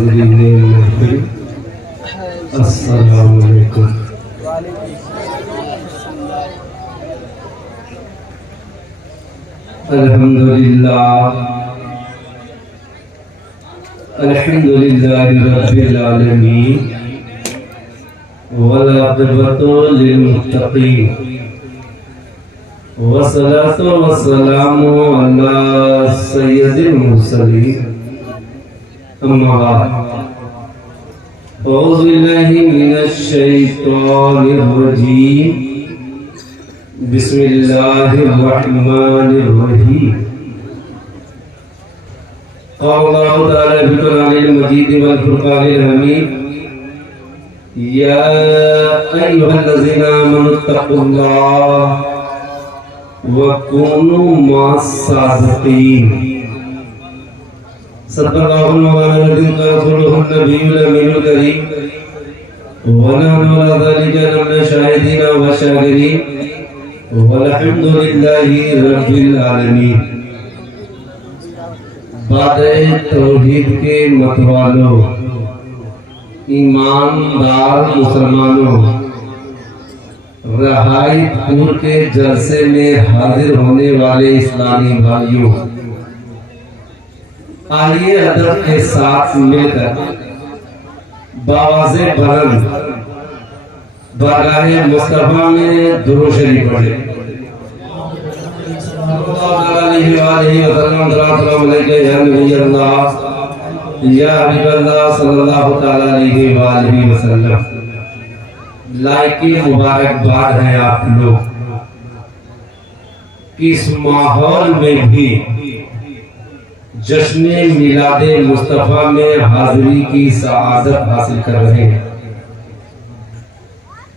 हाज़रीन महफ़िल, अस्सलामु अलैकुम। अल्हम्दुलिल्लाहि रब्बिल आलमीन वल आक़िबतु लिल मुत्तक़ीन वस्सलातु वस्सलामु अला सय्यिदिल मुरसलीन अम्मा बाद। औज़ु बिल्लाहि मिनश शैतानिर रजीम। बिस्मिल्लाहिर रहमानिर रहीम। अल्लाहु ताला बिल कुरानिल मजीद वल फुरकानिल हमीद। या अय्युहल्लज़ीना आमनुत्तक़ुल्लाह व कूनू मअस-सादिक़ीन। सल्लल्लाहु अलैहि वसल्लम करीम व नहनु अला ज़ालिका लमिन शाहिदीन व शाकिरीन वल्हम्दुलिल्लाहि रब्बिल आलमीन। बादे तौहीद के मतवालों, ईमानदार मुसलमानों, रहायतपुर के जलसे में हाजिर होने वाले इस्लामी भाइयों, आइए अदब के साथ मिलकर बावाज़े बुलंद बारगाहे मुस्तफा में दुरूद शरीफ पढ़े। लाइकी मुबारकबाद है आप लोग कि इस माहौल में भी जश्न मिलादे मुस्तफा में हाजिरी की सआदत हासिल कर रहे हैं।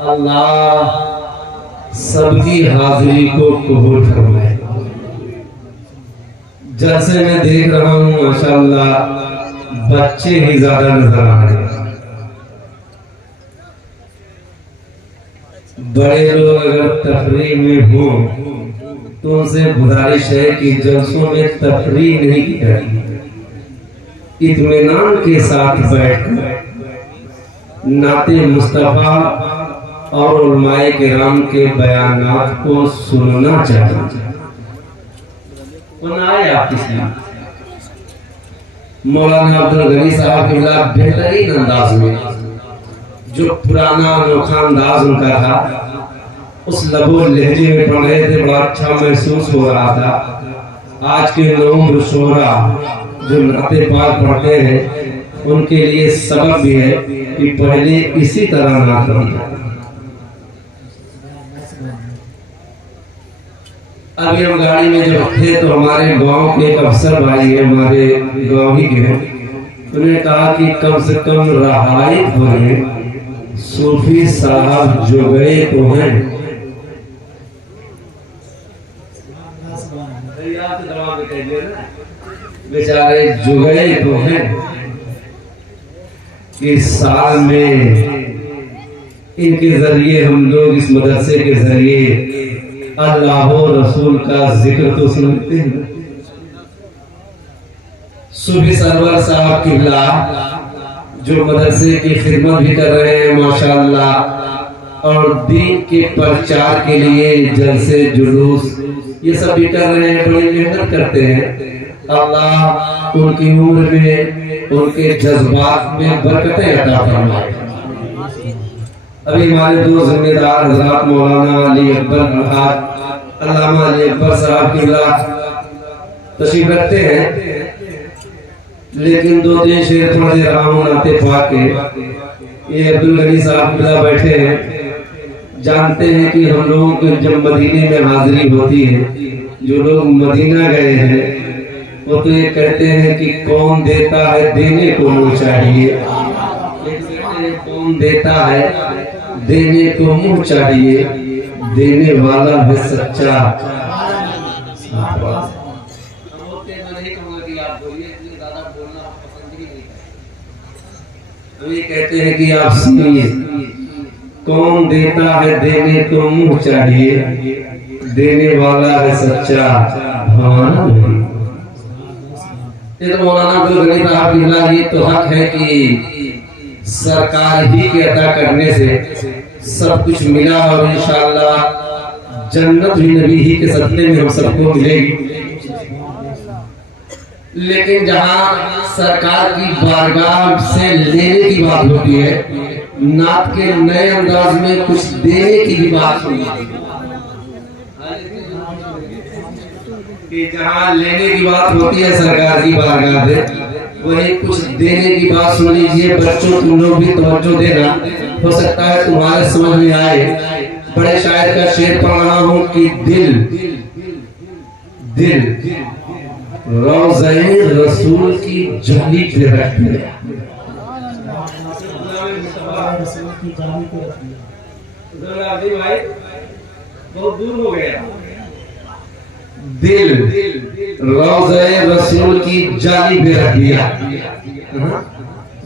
अल्लाह सबकी हाजिरी को कबूल फरमाए। जैसे मैं देख रहा हूँ माशाअल्लाह बच्चे ही ज्यादा नजर आ रहे हैं। बड़े लोग अगर तफरीह में हो तो उनसे गुजारिश है कि जलसों में तफरीह नहीं की जाती, इत्मीनान के साथ बैठकर नाते मुस्तफा और उलमाए किराम के बयानात को सुनना चाहिए। मौलाना अब्दुल गनी साहब के बेहतरीन अंदाज में जो पुराना अनोखा अंदाज उनका था, उस लबो लहजे में पढ़ रहे थे, बड़ा अच्छा महसूस हो रहा था। आज के नौम शोरा जो नाते पाक पढ़ते हैं उनके लिए सबक भी है कि पहले इसी तरह नात पढ़ना। अभी हम गाड़ी में जब थे तो हमारे गांव के एक अफसर भाई है, हमारे गांव ही के हैं, उन्होंने कहा कि कम से कम रहायत बने सूफी साहब जो गए तो हैं। बेचारे जुगए तो हैं कि साल में इनके जरिए हम लोग इस मदरसे के जरिए अल्लाह रसूल का जिक्र तो सुनते हैं। सूफी सरवर साहब किबला जो मदरसे की खिदमत भी कर रहे हैं माशाअल्लाह, और दीन के प्रचार के लिए जलसे जुलूस ये सब भी कर रहे हैं, बड़ी मेहनत करते हैं। अल्लाह उनकी उम्र में उनके जज्बात में बरकतें अता फरमाए। अभी हमारे दो जिम्मेदार हजरात मौलाना अली अकबर अल्लामा अली अकबर साहब किबला तशरीफ रखते हैं, लेकिन दो तीन शेर पढ़ दे रहा हूँ नाते पाक के। ये अब्दुल गनी साहब किबला बैठे हैं, जानते हैं कि हम लोगों को जब मदीने में हाजिरी होती है, जो लोग मदीना गए हैं वो तो ये कहते हैं कि कौन देता है देने को मुँह चाहिए, कौन देता है देने को मुँह चाहिए, देने वाला है सच्चा। ये कहते हैं कि आप सुनिए, कौन देता है देने को मुँह चाहिए, देने वाला है सच्चा। ये तो मौलाना अब्दुल गनी साहब कहना ये तो हक है कि सरकार ही के अदा करने से सब कुछ मिला और इंशाअल्लाह जन्नत भी नबी ही के सदक़े में हम सबको मिलेगी। लेकिन जहाँ सरकार की बारगाह से लेने की बात होती है, नात के नए अंदाज में कुछ देने की भी बात होती है कि जहाँ लेने की बात होती है सरकार की बारगाह से, वही कुछ देने की बात सुन लीजिए। बच्चों तुम लोग भी तवज्जो देना, हो सकता है तुम्हारे समझ में आए। बड़े शायर का शेर पढ़ रहा हूँ कि दिल दिल रोज़े रसूल की जाली पे रख दिया। भाई बहुत दूर हो गया। दिल रोज़े रसूल की जाली पे रख दिया।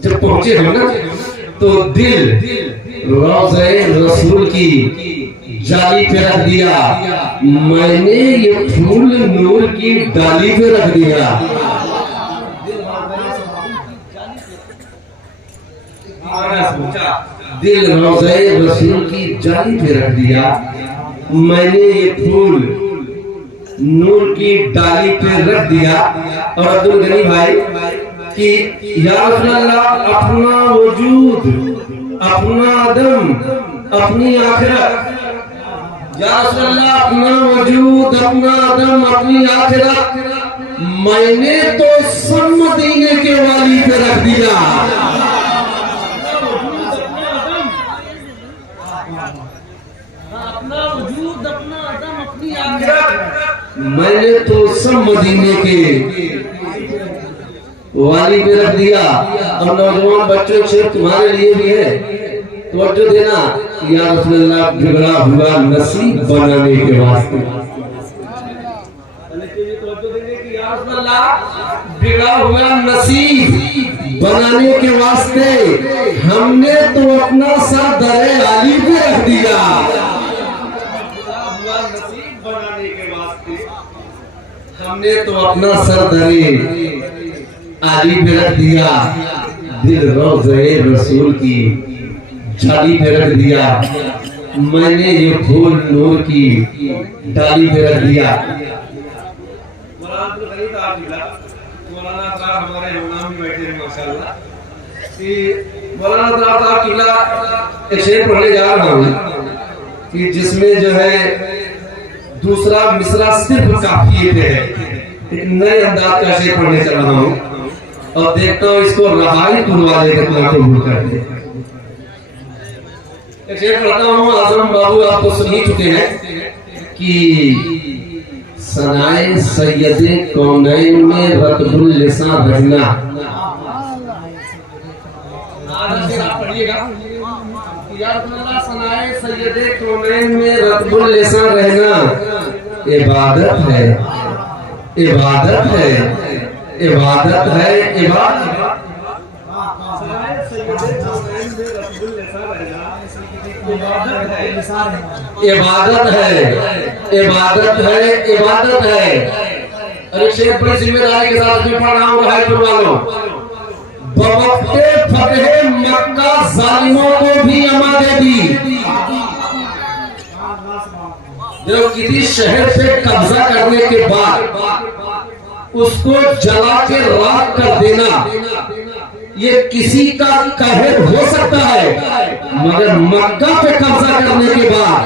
जब पहुंचे हो ना तो दिल रोज़े रसूल की जाली पे रख दिया, मैंने ये फूल नूर की डाली पे रख दिया। दिल रोज़े रसूल की जाली पे रख दिया, मैंने ये फूल नूर की डाली पे रख दिया। और अब्दुल गनी भाई कि या रसूल अल्लाह अपना वजूद, अपना आदम, अपनी आखिरत, या रसूल अल्लाह अपना वजूद, अपना आदम, अपनी आखिरत मैंने तो सब मदीने के वाली पे रख दिया। अपना वजूद, अपना आदम, अपनी आखिरत मैंने तो सब मदीने के वाली पे रख दिया। अब नौजवान बच्चों से तुम्हारे लिए भी है, तवज्जो देना। या रसूलुल्लाह बिगड़ा हुआ नसीब बनाने के वास्ते, बिगड़ा हुआ नसीब बनाने के वास्ते हमने तो अपना सर दरे आली पे रख दिया। नसीब बनाने के वास्ते हमने तो अपना सर दरे आली पे रख दिया। दिल रोज़े रसूल की जाली पे रख दिया, मैंने ये फूल नूर की डाली पे रख दिया। मौलाना साहब हमारे इमाम भी बैठे हैं माशाल्लाह कि मौलाना साहब किला एक शेर पढ़ने जा रहा हूँ कि जिसमें जो है दूसरा मिसरा सिर्फ काफिये पे है। एक नए अंदाज का शेर पढ़ने चल रहा हूँ और देखता हूँ इसको रहाई वाले कितना कबूल करते हैं। शेर पढ़ता हूँ। आजम बाबू आप तो सुन ही चुके हैं कि सनाए सैयदे कौनैन में रतबुल लिसान रहना। सनाए सैयदे कौनैन में रतबुल लिसान रहना इबादत है, इबादत है, इबादत है, इबादत इबादत है, इबादत है, इबादत है। अरे शेख बड़ी जिम्मेदारी के साथ में पढ़ रहा हूँ रायपुर वालों। बवक्ते फतह मक्का जालिमों को भी अमा दे दी। जब किसी शहर पे कब्जा करने के बाद उसको जला के राख कर देना ये किसी का कहर हो सकता है, मगर मक्का पे कब्जा करने के बाद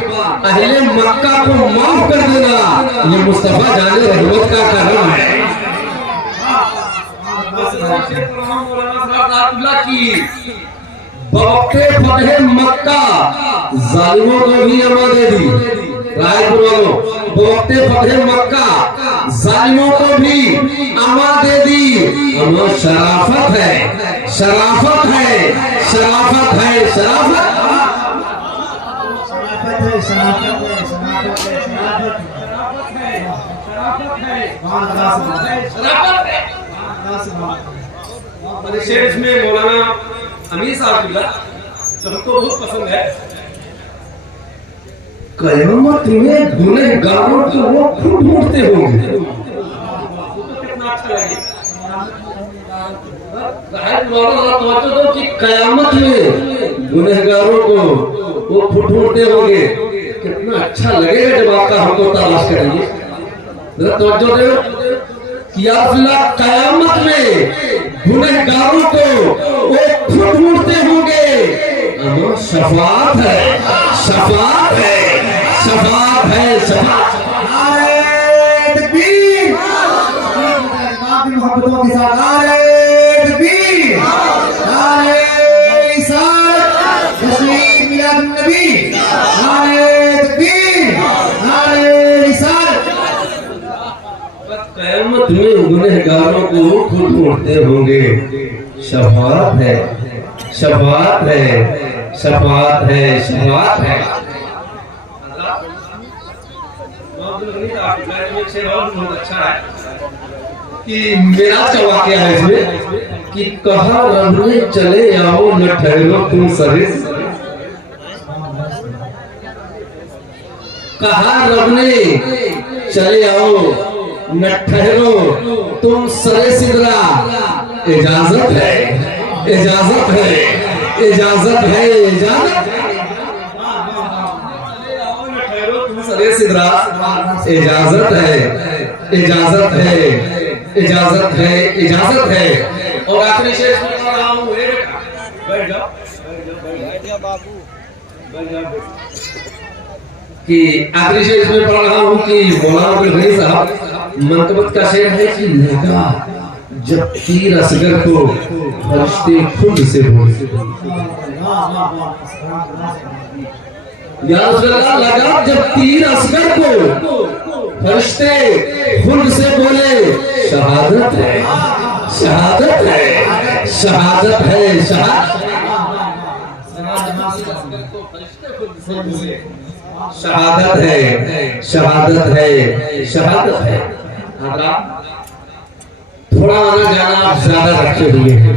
अहले मक्का को माफ कर देना ये मुस्तफा जाने रहमत का करम है। बवक्ते फतह मक्का जालिमों को भी अमा दे दी। रायपुर वालों, बवक्ते फतह मक्का जालिमों को भी अमा दे दी। अमा शराफत है, शराफत है, शराफत है, शराफत शेर में मौलाना अमीर साहब जो हमको बहुत पसंद है। कयामत में गुनहगारों को वो खुद ढूंढते होंगे। कितना अच्छा लगे तो कि कयामत में गुनहगारों को वो फुटफुटते होंगे, कितना अच्छा लगेगा जब आपका हमको तलाश करेंगे। जरा तवज्जो दो कि अल्लाह कयामत में गुनहगारों को वो फुटफुटते होंगे। शफाअत है, शफाअत है, शफाअत है, शफाअत। नारे तकबीर, मोहब्बतों के साथ नारे तकबीर, नारे रिसालत, तस्लीम मिलाद नबी, नारे तकबीर, नारे रिसालत। क़यामत में गुनहगारों को फुटफुटते होंगे। शफाअत है, शफाअत है, शफाअत है, शफाअत है। बहुत अच्छा है कि मेराज का वाकया है इसमें कि कहा रब ने चले आओ न ठहरो तुम सरे, कहा रब ने चले आओ न ठहरो तुम सरे सिदरा। इजाजत है, इजाजत है, इजाजत है, इजाजत सरे सिदरा। इजाजत है, इजाजत है, इजाजत है, इजाजत है। और आखिरी शेर सुन रहा हूँ, बैठ जाओ, बैठ जाओ बाबू, बैठ जाओ। कि आखिरी शेर में पढ़ रहा हूँ कि मौलाना अब्दुल साहब मंतबत का शेर है कि लगा जब तीर असगर को फरिश्ते खुद से बोले। लगा जब तीर असगर को फरिश्ते खुद से बोले। शहादत है, शहादत है, शहादत है, शहादत है, शहादत है, शहादत है। थोड़ा आना जाना आप ज्यादा रखे हुए हैं,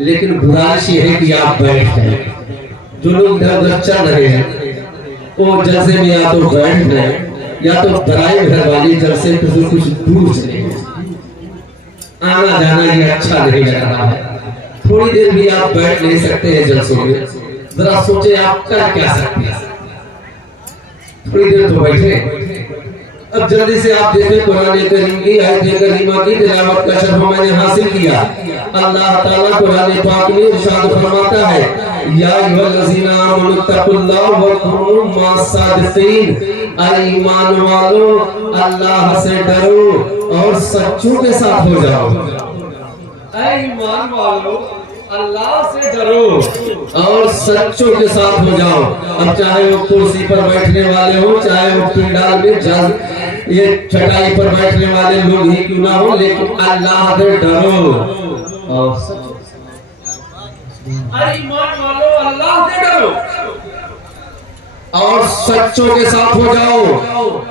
लेकिन गुजारिश ये है कि आप बैठ जाए। जो लोग इधर उधर चल रहे हैं वो जलसे में या तो बैठ जाए या तो बराए घर वाली जलसे से कुछ दूर चले। आना जाना ये अच्छा नहीं लग रहा है। थोड़ी देर भी आप बैठ नहीं सकते हैं जलसों में, जरा सोचे आप कर क्या सकते हैं। थोड़ी देर तो बैठे। अब जल्दी से आप देखें कुरान करीम की आयत करीमा की तिलावत का शर्फ मैंने हासिल किया। अल्लाह ताला कुरान पाक में इरशाद फरमाता है, या अय्युहल्लज़ीना आमनु तक़ुल्लाह व कुनू मअस-सादिक़ीन। ऐ ईमान वालों, अल्लाह से डरो और सच्चों के साथ हो जाओ। ऐ ईमान वालों, अल्लाह से डरो और सच्चों के साथ हो जाओ। अब चाहे वो कुर्सी पर बैठने वाले हो, चाहे वो पिंडाल में ये चटाई पर बैठने वाले लोग ही क्यों ना हो, लेकिन अल्लाह से डरो और ईमान वालों, अल्लाह से डरो और सच्चों के साथ हो जाओ।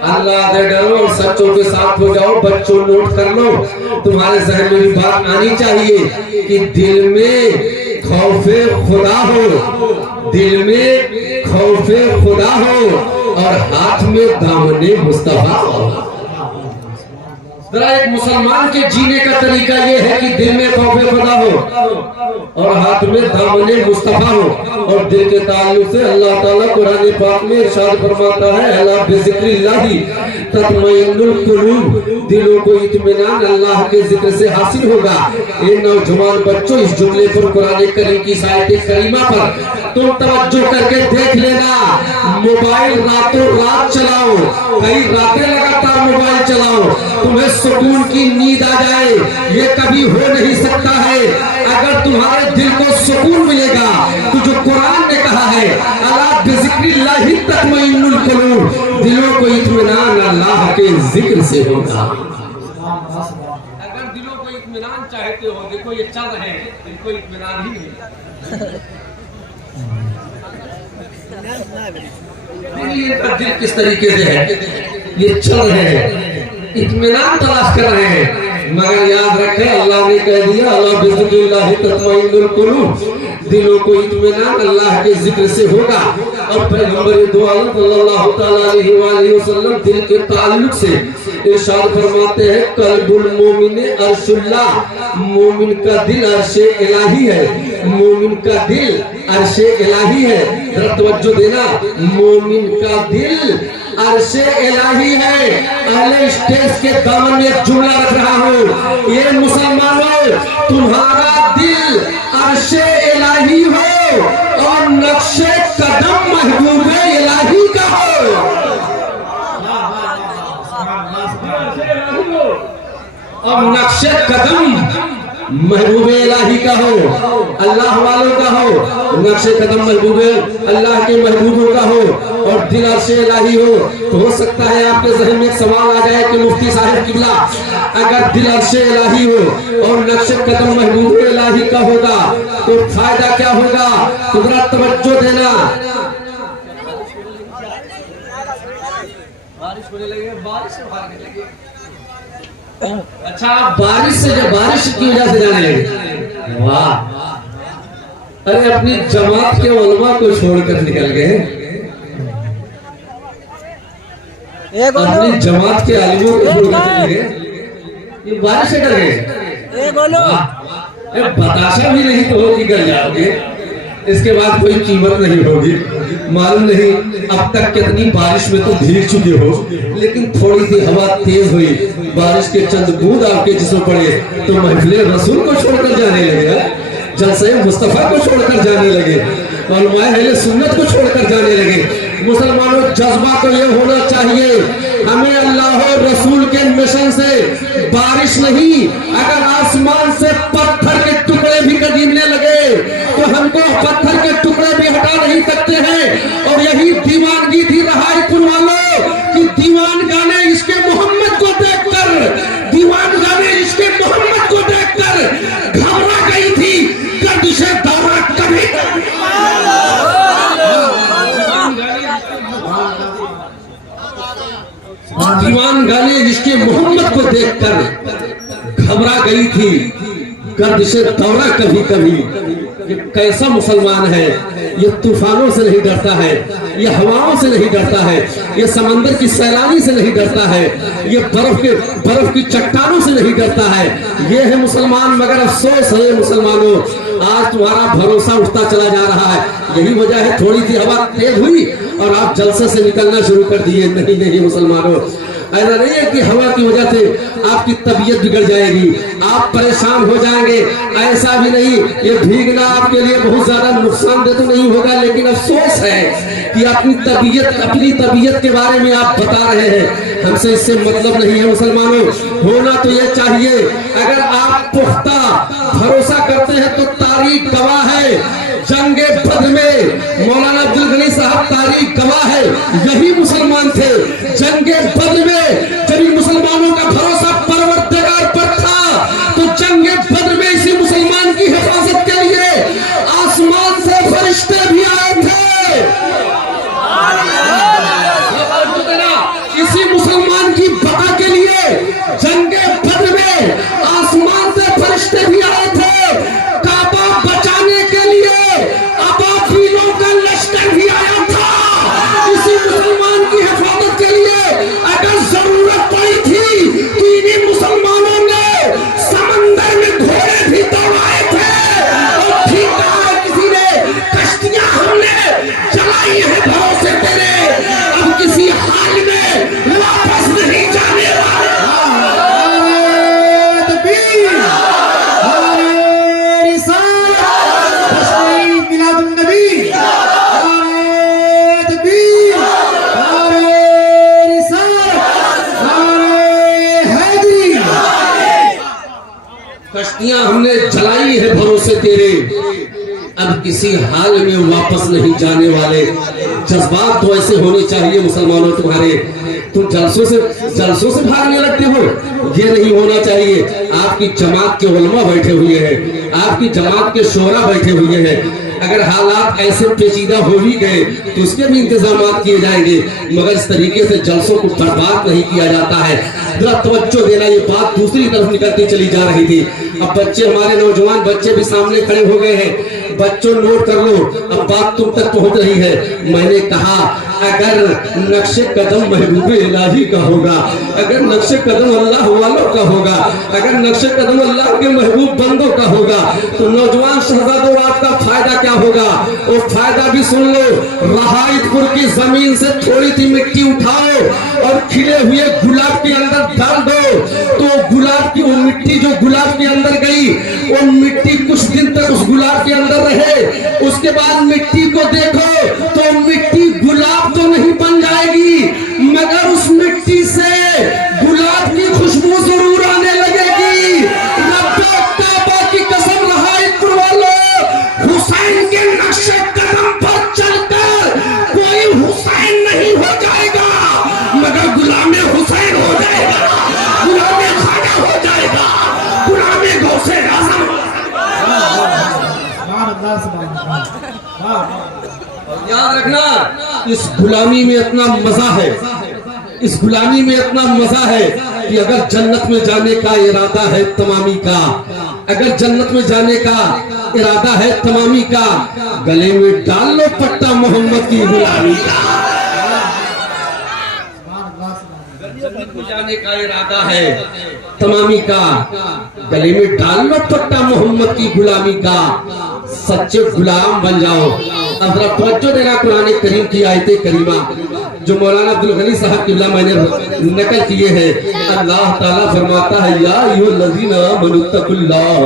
अल्लाह से डरो और सच्चों के साथ हो जाओ। बच्चों नोट कर लो, तुम्हारे जहन में भी बात आनी चाहिए कि दिल में खौफे खुदा हो, दिल में खौफे खुदा हो और हाथ में दामने मुस्तफा हो। जरा एक मुसलमान के जीने का तरीका ये है कि दिल में खौफे खुदा हो और हाथ में दामने मुस्तफा हो। और दिल के ताल्लुक से अल्लाह ताला कुरान पाक में इरशाद फरमाता है, अला बिज़िक्रिल्लाहि तत्मइन्नुल कुलूब। दिलों को इत्मीनान अल्लाह के जिक्र से हासिल होगा। ये नौजवान बच्चों, इस जुमले पर कुरान करीम की आयत करीमा पर तुम तवज्जो करके देख लेना। मोबाइल रातों रात चलाओ, कई रातें लगातार मोबाइल चलाओ, तुम्हें सुकून की नींद आ जाए, ये कभी हो नहीं सकता है। अगर तुम्हारे दिल को सुकून मिलेगा तो जो कुरान ने कहा है, अला बिज़िक्रिल्लाहि तत्मइन्नुल कुलूब, दिलों को इत्मीनान अल्लाह के जिक्र से होगा। अगर दिलों को इत्मीनान चाहते हो, देखो ये चल रहे हैं, इनको इत्मीनान ही नहीं। दिल किस तरीके से है, ये चल रहे हैं, इत्मीनान तलाश कर रहे हैं। मगर याद रखें, अल्लाह ने कह दिया, अला बिज़िक्रिल्लाहि तत्मइन्नुल कुलूब, दिलों को इत्मीनान अल्लाह के जिक्र से होगा। और पैगंबर दो आलम सल्लल्लाहु तआला अलैहि वसल्लम दिल के ताल्लुक से इरशाद फरमाते हैं, कल्बुल मोमिन अर्शुल्लाह, मोमिन का दिल अर्शे इलाही है, मोमिन का दिल अर्शे इलाही है। जरा तवज्जो देना, मोमिन का दिल अर्शे इलाही है। अहले स्टेज के दामन में एक जुमला रख रहा हूँ, ये मुसलमानों तुम्हारा दिल अर्शे इलाही हो और नक्शे कदम महबूबे इलाही का हो। और नक्शे कदम महबूबे इलाही का हो, अल्लाह वालों का हो, नक्शे कदम महबूबे अल्लाह के महबूबों का हो और दिल अर्शे इलाही हो। तो हो सकता है आपके जहन में एक सवाल आ जाए कि मुफ्ती साहिब किबला, अगर दिल अर्शे इलाही हो और नक्शे कदम महबूबे इलाही का होगा तो फायदा क्या होगा? तो जरा तवज्जो देना। बारिश होने लगे, बारिश से भागने लगे। अच्छा, बारिश की वजह से जाने लगे, वाह। अरे अपनी जमात के उलमा को छोड़कर निकल गए, अपनी जमात के आलिमों को छोड़कर चले गए, ये बारिश से डर गए। बताशा भी नहीं तो होगी, कर जाओगे, इसके बाद कोई कीमत नहीं होगी। मालूम नहीं अब तक कितनी बारिश में तो भीग चुके हो, लेकिन थोड़ी सी हवा तेज हुई, बारिश के चंद बूंद आपके जिस्म पड़े तो महफिले रसूल को छोड़कर जाने लगे, जलसे मुस्तफा को छोड़कर जाने लगे, और अहले सुन्नत को छोड़कर जाने लगे। मुसलमानों, जज्बा तो ये होना चाहिए, हमें अल्लाह और रसूल के मिशन से बारिश नहीं, अगर आसमान से पत्थर के टुकड़े भी गिरने लगे तो हमको पत्थर के टुकड़े भी हटा नहीं सकते हैं। और यही दीवानगी थी रहायपुर वालों कि दीवान गाने इसके मोहम्मद को देखकर, दीवान गाने इसके मोहम्मद को देखकर घबरा गई थी गर्दिशे दौरा कभी। दीवान गाने इसके मोहम्मद को देखकर घबरा गई थी गर्दिशे दौरा कभी कभी। ये कैसा मुसलमान है, ये तूफानों से नहीं डरता है, ये हवाओं से नहीं डरता है, ये समंदर की सैलानी से नहीं डरता है, ये बर्फ की चट्टानों से नहीं डरता है। ये है मुसलमान। मगर अफसोस है मुसलमानों, आज तुम्हारा भरोसा उठता चला जा रहा है। यही वजह है थोड़ी सी हवा तेज हुई और आप जलसे से निकलना शुरू कर दिए। नहीं मुसलमानों, ऐसा नहीं है कि हवा की वजह से आपकी तबीयत बिगड़ जाएगी, आप परेशान हो जाएंगे, ऐसा भी नहीं। ये भीगना आपके लिए बहुत ज्यादा नुकसानदेह तो नहीं होगा, लेकिन अफसोस है कि अपनी तबीयत के बारे में आप बता रहे हैं, हमसे इससे मतलब नहीं है। मुसलमानों, होना तो ये चाहिए, अगर आप पुख्ता भरोसा करते हैं तो तारीख गवाह है, जंगे बद्र में मौलाना अब्दुल गनी साहब तारीख गवाह है, यही मुसलमान थे। जंगे बद्र में जब मुसलमानों का भरोसा परवरदिगार पर था तो जंगे बद्र में इसी मुसलमान की हिफाजत के लिए आसमान से फरिश्ते भी आए थे। इसी मुसलमान की बका के लिए जंगे बद्र में आसमान से फरिश्ते भी आए थे। काबा बचाने के लिए अबाबीलों का लश्कर भी आया था। इसी मुसलमान की हिफाजत के लिए अगर जरूरत पड़ी थी तो इन्हीं मुसलमानों ने समंदर में घोड़े भी दौड़ाए थे। और ठीक कहा किसी ने, कश्तियां हमने चलाई है भरोसे तेरे, अब किसी हाल में वापस नहीं जाने वाले। कश्तियां हमने जलाई है भरोसे तेरे, अब किसी हाल में वापस नहीं जाने वाले। जज्बात तो ऐसे होने चाहिए मुसलमानों तुम्हारे। तुम जलसों से भागने लगते हो, ये नहीं होना चाहिए। आपकी जमात के उलमा बैठे हुए हैं, आपकी जमात के शोरा बैठे हुए हैं। अगर हालात ऐसे पेचीदा हो भी गए तो उसके भी इंतजाम किए जाएंगे, मगर इस तरीके से जलसों को बर्बाद नहीं किया जाता है। जरा तवज्जो देना, ये बात दूसरी तरफ निकलती चली जा रही थी। अब बच्चे, हमारे नौजवान बच्चे भी सामने खड़े हो गए हैं, बच्चों नोट कर लो, अब बात तुम तक पहुंच रही है। मैंने कहा अगर नक्शे कदम महबूबे इलाही का होगा, अगर नक्शे कदम अल्लाह वालों का होगा, अगर नक्शे कदम अल्लाह के महबूब बंदों का होगा, तो नौजवान शहजादों आपका फायदा क्या होगा? वो फायदा भी सुन लो। रहायतपुर की जमीन से थोड़ी सी मिट्टी उठाओ और खिले हुए गुलाब के अंदर डाल दो, तो गुलाब की वो मिट्टी जो गुलाब के अंदर गई, वो मिट्टी कुछ दिन तक उस गुलाब के अंदर रहे। उसके बाद मिट्टी को देखो तो मिट्टी गुलाब तो नहीं बन जाएगी, मगर उस मिट्टी से गुलाब की खुशबू जरूर आने लगेगी। रब्बे काबा की कसम, रहायतपुर वालों, हुसैन के नक्शे कदम पर चलकर कोई हुसैन नहीं हो जाएगा, मगर गुलामे हुसैन हो जाएगा, गुलामे खाना हो जाएगा, गुलामे गौसे आजम। याद रखना, इस गुलामी में इतना मजा है, इस गुलामी में इतना मजा है कि अगर जन्नत में जाने का इरादा है तमामी का, अगर जन्नत में जाने का इरादा है तमामी का, गले में डाल लो पट्टा मोहम्मद की गुलामी का। जन्नत में जाने का इरादा है तमामी का, गले में डाल लो पट्टा मोहम्मद की गुलामी का, सच्चे गुलाम बन जाओ। अब जरा तवज्जो देना, कुरान करीम की आयते करीमा जो मौलाना अब्दुल गनी साहब किबला मैंने नकल किए हैं। अल्लाह ताला फरमाता है, या अय्युहल्लज़ीना आमनुत्तकुल्लाह,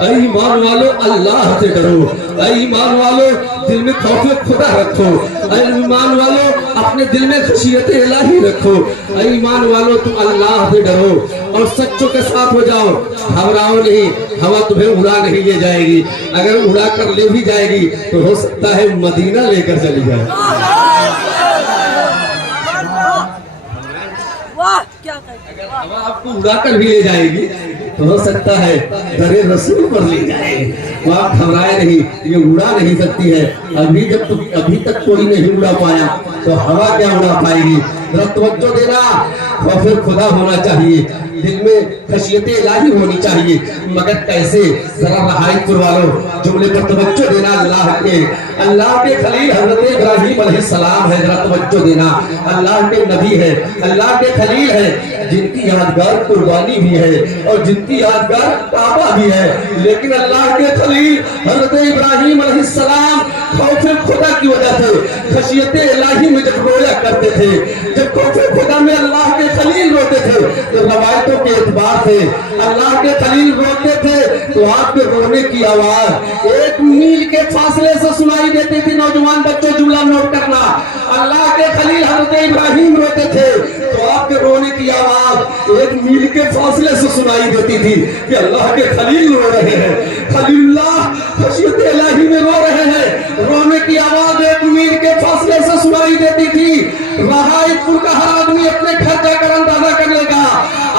ऐ ईमान वालो अल्लाह से डरो, ऐ ईमान वालो दिल में खौफ खुदा रखो, ऐ ईमान वालो अपने दिल में खशियत इलाही रखो, ऐ ईमान वालो तुम अल्लाह से डरो और सच्चों के साथ हो जाओ। घबराओ नहीं, हवा तुम्हें उड़ा नहीं ले जाएगी, अगर उड़ा कर ले भी जाएगी तो हो सकता है मदीना लेकर चली जाए। अगर हवा आपको उड़ाकर भी ले जाएगी तो हो सकता है दरे रसूल पर ले जाएगी, तो आप घबराए नहीं, ये उड़ा नहीं सकती है। अभी तक कोई नहीं उड़ा पाया तो हवा क्या उड़ा पाएगी? जरा तवज्जो देना, खौफ खुदा होना चाहिए, दिल में खशियत इलाही होनी चाहिए, मगर कैसे? जरा रहायतपुर वालों जुमले पर तवज्जो देना। अल्लाह के खलील हजरत इब्राहिम अलैहिस्सलाम है, जरा तवज्जो देना। अल्लाह के नबी है, अल्लाह के खलील है, जिनकी यादगार कुर्बानी भी है और जिनकी यादगार काबा भी है, लेकिन अल्लाह के खलील हजरत इब्राहिम अलैहिस्सलाम खौफ खुदा की वजह से खशियत इलाही में जब रोया करते थे, जब खौफ खुदा में अल्लाह के खलील रोते थे, तो रवायतों के एतबार से अल्लाह के खलील रोते थे तो आपके रोने की आवाज 1 मील के फासले से सुनाई देती थी। नौजवान बच्चों जुमला नोट करना, अल्लाह के खलील हजरत इब्राहिम रोते थे तो आपके रोने की आवाज 1 मील के फासले से सुनाई देती थी कि अल्लाह के खलील रो रहे हैं, खलीलुल्लाह खशियत इलाही में रो रहे हैं। रोने की आवाज 1 मील के फासले से सुनाई देती थी। रहायतपुर का हर आदमी अपने घर जाकर अंदाजा कर लेगा।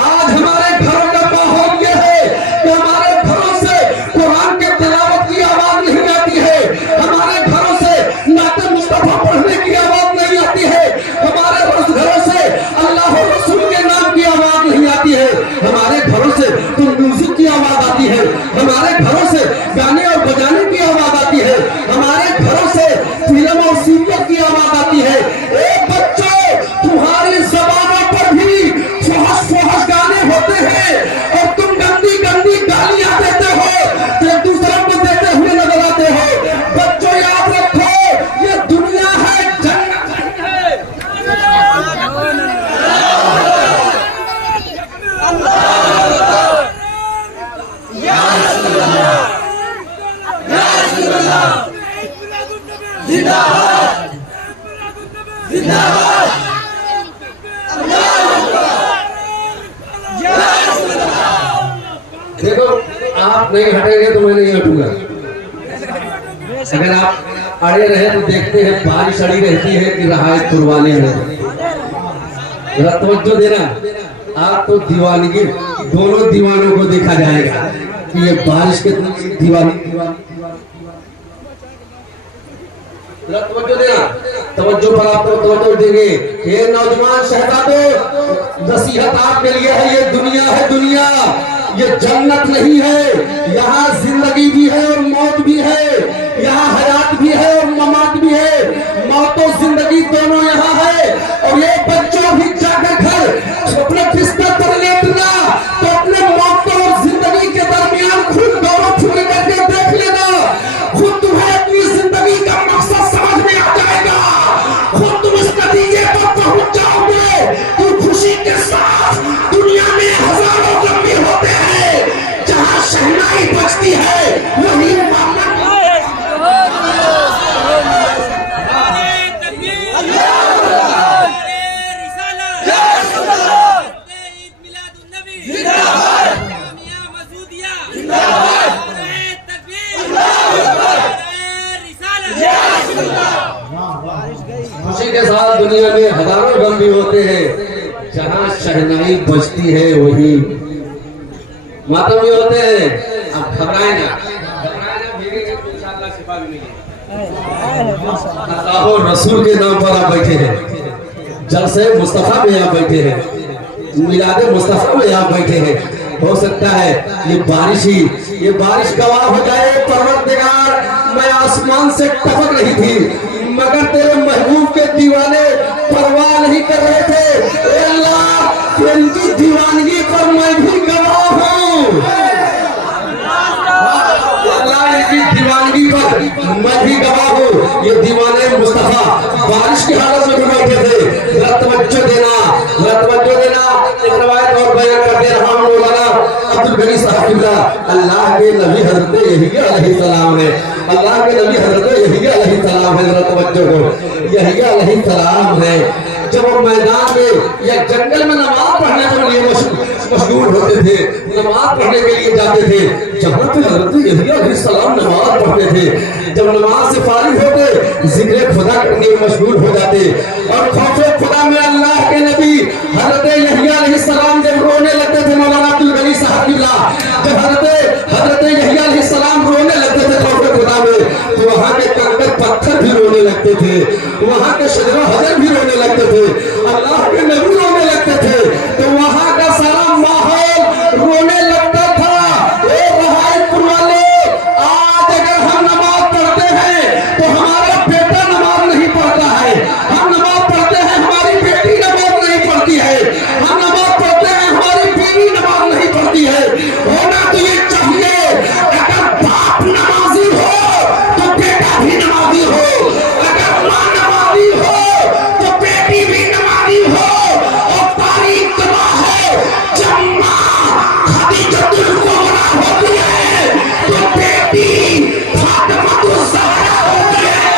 आज हमारे घरों का माहौल यह है कि हमारे घरों से कुरान के तिलावत की आवाज नहीं आती है, हमारे घरों से नाते मुस्तफा पढ़ने की आवाज नहीं आती है, हमारे घरों से अल्लाह और रसूल के नाम की आवाज नहीं आती है, हमारे घरों से तो म्यूजिक की आवाज आती है, हमारे घरों से गाने और बजाने की आवाज आती है, हमारे घरों से फिल्म और सीरियल की आवाज आती है। एक बच्चों, तुम्हारी जबानों पर भी फहश गाने होते हैं और तुम गंदी गंदी गालियां देते हो, एक दूसरे को देते हुए नजर आते हो। बच्चों याद रखो, ये दुनिया है, जन्नत नहीं है। जिंदाबाद जिंदाबाद देखो, आप नहीं हटेंगे तो मैं नहीं हटूंगा। अगर आप अड़े रहे तो देखते हैं बारिश अड़ी रहती है कि रहायतपुर वाले में। जरा तवज्जो देना, आप तो दीवानगी दोनों दीवानों को देखा जाएगा कि ये बारिश के दीवानी। तवज्जो देना, तवज्जो पर आपको तवज्जो देंगे। ये नौजवान शहजादों, नसीहत आपके लिए है, ये दुनिया है दुनिया, ये जन्नत नहीं है, यहाँ जिंदगी भी है और मौत भी है, यहाँ हयात भी है और ममात भी है, मौत और जिंदगी दोनों यहाँ है। और ये बच्चों भी जाकर घर अपने बिस्तर पर लेटना तो अपने मौत और जिंदगी के दरमियान खुद दोनों फूल करके देख लेना, खुद तुम्हें अपनी जिंदगी का मकसद समझ में आ जाएगा, खुद तुम इस नतीजे पर पहुंच जाओगे कि खुशी के साथ दुनिया में हजारों लम्बे होते हैं, जहां शहनाई बजती है वही मोहम्मद खुशी के साथ दुनिया में हजारों गम भी होते हैं, जहाँ शहनाई बजती है वही मातम भी होते हैं। अब घबराए ना, शिफा भी मिलेगी। रसूल के नाम पर आप बैठे हैं, जलसे मुस्तफा में आप बैठे हैं, मिलाद मुस्तफा में आप बैठे हैं। हो सकता है ये बारिश गवाह हो जाए, परवरदिगार मैं आसमान से टपक रही थी मगर तेरे महबूब के दीवाने परवाह नहीं कर रहे थे। अल्लाह इनकी दीवानगी पर मैं भी गवाह हूँ, अल्लाह इनकी दीवानगी पर मैं भी गवाह हूँ। ये दीवाने मुस्तफा बारिश की हालत में भी बैठे थे। जरा तवज्जो देना, एक रवायत और बयान करते रहा मौलाना अब्दुल गनी साहब, अल्लाह के नबी हजरत यहिया अलैहिस्सलाम है, अल्लाह के नबी हजरत यहिया अलैहिस्सलाम है। जरा तवज्जो करो, यहिया अलैहिस्सलाम है जब वो मैदान में या जंगल में नमाज पढ़ने के लिए मशगूल होते थे, नमाज पढ़ने के लिए जाते थे, जहाँ पे हजरत यहिया अलैहिस्सलाम नमाज पढ़ते थे, जब नमाज से फारिग होते जिक्र खुदा करने में मशगूल हो जाते। और खौफे खुदा में अल्लाह के नबी हजरत यहिया अलैहिस्सलाम जब रोने लगते थे, मौलाना अब्दुल गनी साहब, जब हजरत यहिया अलैहिस्सलाम रोने लगते थे खौफे खुदा में, तो वहाँ के कंकड़ पत्थर भी रोने लगते थे, वहाँ के शजरा हजर भी रोने लगते थे, अल्लाह के नबी रोने लगते थे, तो वहाँ का सारा माहौल रोने लगता था। ए रहायतपुर वाले, आज अगर हम नमाज पढ़ते हैं तो हमारा बेटा नमाज नहीं पढ़ता है, हम नमाज पढ़ते हैं हमारी बेटी नमाज नहीं पढ़ती है, हम नमाज पढ़ते हैं हमारी बीवी नमाज नहीं पढ़ती है। होना तो ये चाहिए, अगर बाप नमाजी हो तो बेटा भी नमाजी हो, अगर माँ नमाजी हो तो बेटी भी नमाजी हो। और तारीख गवाह है, जब माँ खदीजतुल कुबरा होती है तो बेटी फातिमातुज़ ज़हरा होती है।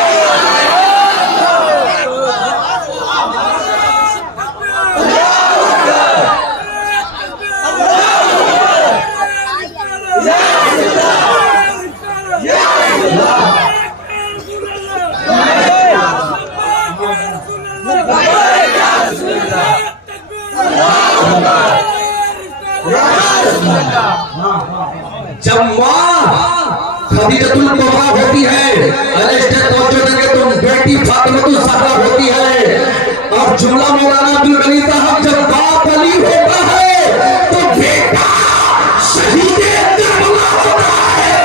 जब माँ खदीजतुल कुबरा होती है, तुम बेटी फातिमातुज़ ज़हरा होती है। और जुमला मौलाना अब्दुल गनी साहब, जब बाप अली होता है तो बेटा शहीदे करबला होता है,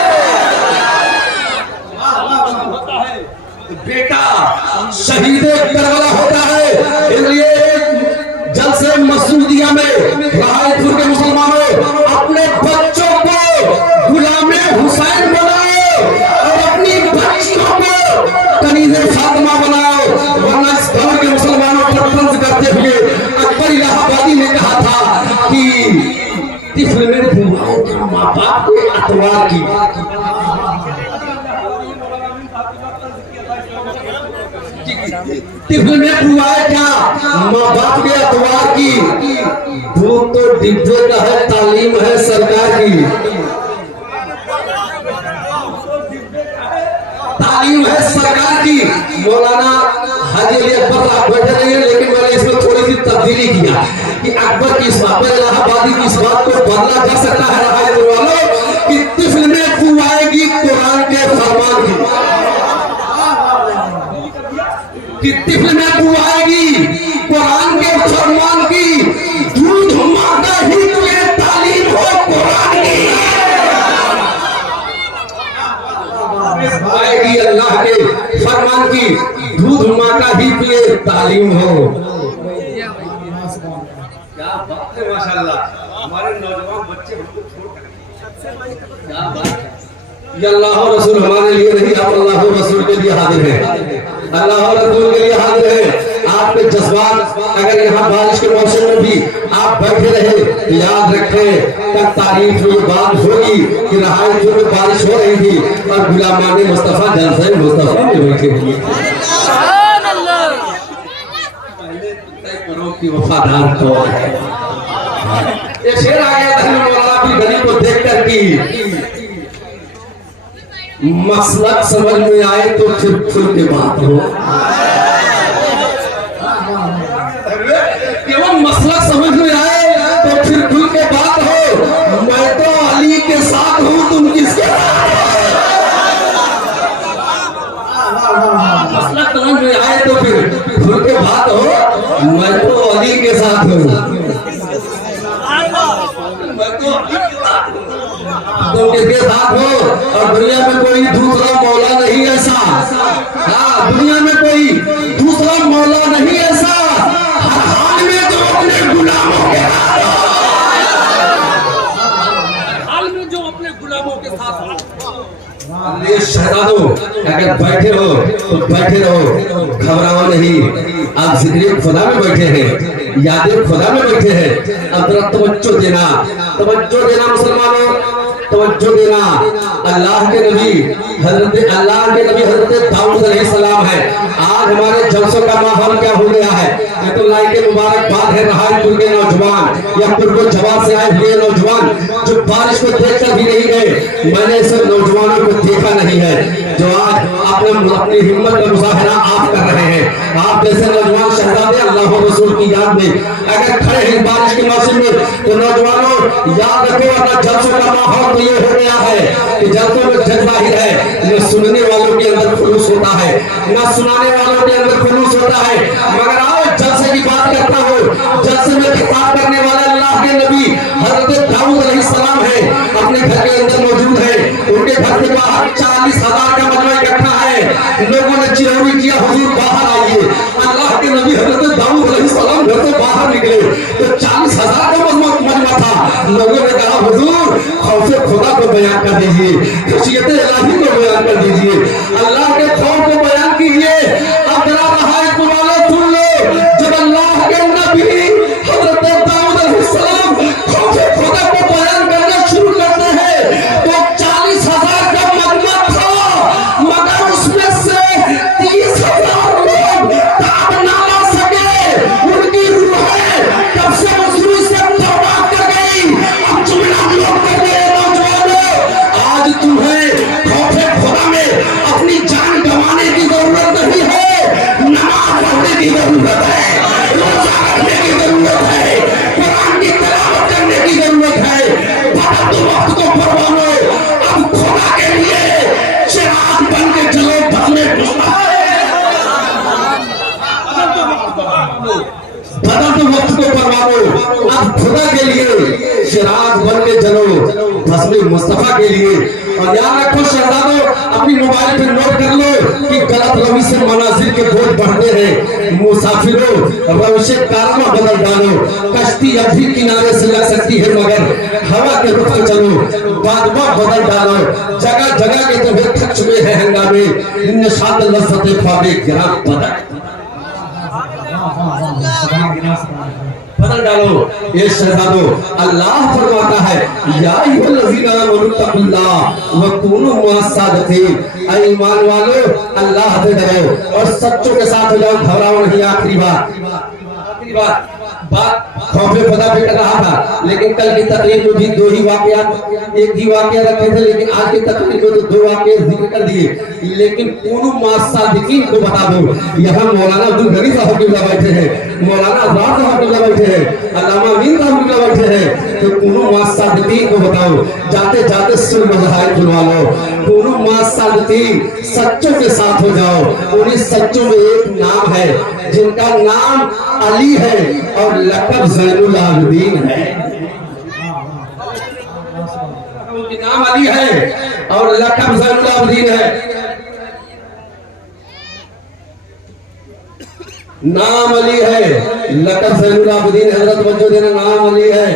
बेटा शहीदे करबला होता है। इसलिए जलसे मसूदिया में रायपुर के मुसलमानों अपने बच्चों को गुलामे हुसैन बनाओ और अपनी बच्चियों को कनीज़े फातिमा बनाओ, वरना इस दौर के मुसलमानों पर तंज करते हुए अकबर इलाहाबादी ने कहा था कि तिफ्ल में बुआओं के माँ बाप को अतवार की, तिफ्ल में बुआएं क्या माँ बाप के अतवार की, दूध तो डिब्बे का है, तालीम है सरकार की, तालीम है सरकार की। मौलाना हाजी अली अकबर आप बैठे नहीं है, लेकिन मैंने इसमें थोड़ी सी तब्दीली किया कि अकबर की इस बात पर, इलाहाबादी की इस बात को बदला जा सकता है रायपुर वालों कि तिफ्ल में बुआएगी कुरान के फरमान की, तिफ्ल में बुआएगी कुरान के फरमान की, दूध मांगा ही तुम्हें तालीम हो कुरान कभी अल्लाह के फरमान की दूध माता ही पिए तालीम हो। क्या बात है माशाल्लाह, हमारे नौजवान बच्चे हमको छोड़ कर क्या बात है। ये अल्लाह और रसूल हमारे लिए नहीं, आप अल्लाह और रसूल के लिए हाजिर हैं, अल्लाह और रसूल के लिए हाजिर हैं। आपके जज्बात अगर यहाँ बारिश के मौसम में भी आप बैठे रहे तो याद रखें कल तारीख में ये बात होगी कि रहायतों में बारिश हो रही थी और गुलामाने मुस्तफा जलसे मुस्तफा में बैठे हुए की वफादार तो ये शेर आ गया था मौलाना की गली को देख कर की मसलक समझ में आए तो फिर खुल के बात हो। केवल मसलक समझ में आए तो फिर खुल के बात हो। मैं तो अली के साथ हूँ, तुम किसके साथ हो? मसलक समझ में आए तो फिर खुल के बात हो। मैं तो अली के साथ हूँ, तुम किसके साथ हो? और दुनिया में कोई दूसरा मौला नहीं ऐसा, हाँ दुनिया में कोई दूसरा मौला नहीं ऐसा, हर हाल में जो अपने गुलामों के हाल में जो अपने गुलामों के साथ शहजादों अगर बैठे हो तो बैठे रहो, घबराओ नहीं। आप जिक्र खुदा में बैठे हैं, यादें खुदा में बैठे हैं। अब जरा तवज्जो देना मुसलमानों, तवज्जो देना। अल्लाह के नबी हजरत दाऊद अलैहिस्सलाम है। आज हमारे जलसों का माहौल क्या हो गया है? ये तो लाइके मुबारकबाद है रहायतपुर के नौजवान या पूर्व जवाब से आए हुए नौजवान जो बारिश को देखकर भी नहीं गए। मैंने सब नौजवानों को देखा नहीं है जो आज अपनी हिम्मत का मुजाहरा आप कर रहे हैं। आप जैसे नौजवान शहजादे अल्लाह और रसूल की याद में अगर खड़े हैं बारिश के मौसम में तो नौजवानों याद रखो अपना जलसों का माहौल तो ये हो गया है कि जलसों में जाहिर है न सुनने वालों के अंदर खुलूस होता है न सुनाने वालों के अंदर खुलूस होता है। मगर आओ जलसे की बात करता हो, जलसे में खिताब करने वाले अल्लाह के नबी हजरत दाऊद अलैहिस्सलाम है, अपने घर के अंदर मौजूद है। उनके घर के बाहर 40,000 का मजमा इकट्ठा है। लोगों ने चिरौरी किया, हुजूर बाहर आइए। अल्लाह के नबी हजरत दाऊद अलैहिस्सलाम घर से बाहर निकले तो 40,000 का मजमा था। लोगों ने कहा हुजूर खौफ खुदा को बयान कर दीजिए, खशियत इलाही को बयान कर दीजिए, अल्लाह के खौफ को बयान कीजिए। अब जरा रहायत वालों सुन लो, जब अल्लाह के नबी हजरत दाऊद अलैहिस्सलाम खौफ खुदा को बयान करना शुरू करते हैं तो 40,000 का मजमा था, मगर उसमें से 30,000 लोग ताब ना ला सके। उनकी रूहें तब से मजबूरी से तौबा कर गई। अब जुमला लोग कर गए नौजवानों, आज तुम्हें खौफ खुदा में अपनी जान गंवाने की जरूरत नहीं है, नमाज पढ़ने की जरूरत है, रोजा रखने की जरूरत है, कुरान की तिलावत करने की जरूरत है। बदलते वक्त को परवानो, अब खुदा के लिए चिराग बन के चलो, बदले बदलते वक्त को परवानो, अब खुदा के लिए चिराग बन के चलो, भस्मे मुस्तफा के लिए। और याद रखो शहजादों, अपनी मोबाइल पे नोट कर लो कि गलत रवि से मनाजिर के बोझ बढ़ते हैं। मुसाफिरों भविष्य कारवा बदल डालो, कश्ती अब भी किनारे से लग सकती है मगर हवा के रुख से चलो, बादमा बदल डालो। जगह जगह के तुम्हें थक चुके हैं हंगामे, निशात लज़्ज़त ख्वाबे गिरा बदल डालो। ये शहजादों अल्लाह फरमाता है या अय्युहल्लज़ीना आमनू तक़ुल्लाह व कूनू मअस-सादिक़ीन। ऐ ईमान वालों अल्लाह से डरो और सच्चों के साथ हो जाओ, घबराओ नहीं। आखिरी बात खौफे खुदा पे कर रहा था, लेकिन कल की तकरीर में भी दो ही वाकयात, एक ही वाकया रखे थे, लेकिन आज की तकरीर में तो दो वाकये जिक्र कर दिए। लेकिन कूनू मअस-सादिक़ीन को बता दो। यहाँ मौलाना अब्दुल गनी साहब किबला बैठे हैं, मौलाना आज़ाद साहब किबला बैठे हैं, अल्लामा अमीन साहब किबला बैठे हैं, तो कूनू मअस-सादिक़ीन को बताओ। जाते जाते सुन मज़ाहिर खुलवा लो, कूनू मअस-सादिक़ीन, सच्चों के साथ हो जाओ। उन्हीं सच्चों में एक नाम है जिनका नाम अली है और लक़ब ज़ैनुल आबिदीन है। उनका नाम अली है और लक़ब ज़ैनुल आबिदीन है। नाम अली है, लकब ज़ैनुल आबिदीन, हजरत वजह देना नाम अली है,